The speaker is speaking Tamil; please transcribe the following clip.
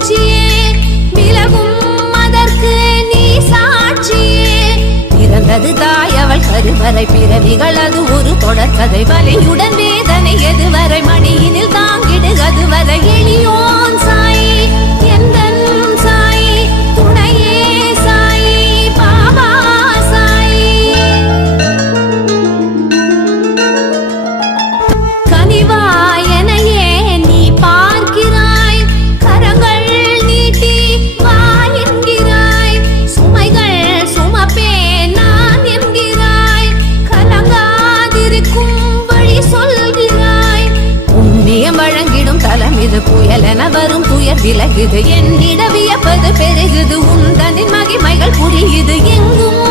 சூழ்ச்சியே விலகும் அதற்கு நீ சாட்சியே. பிறந்தது தாய் அவள் கருவறை பிறவிகள் அது ஒரு தொடர்கதை வலியுடன் வேதனை எதுவரை மடியினில் தாங்கிடு அதுவரை எளியோன் சாயி எந்தன் சாயி துணையே சாயி பாபா சாயி. கனிவாயனையே நீ பார்க்கிறாய் கரங்கள் நீட்டி வா என்கிறாய் சுமைகள் சுமப்பே நான் என்கிறாய் கலங்காதிருக்கும் வழி சொல்கிறாய். புண்ணியம் வழங்கிடும் தலம் இது புயலென வரும் துயர் விலகுது என்னிட வியப்பது பெருகுது உந்தனின் மகிமைகள் புரியுது எங்கும்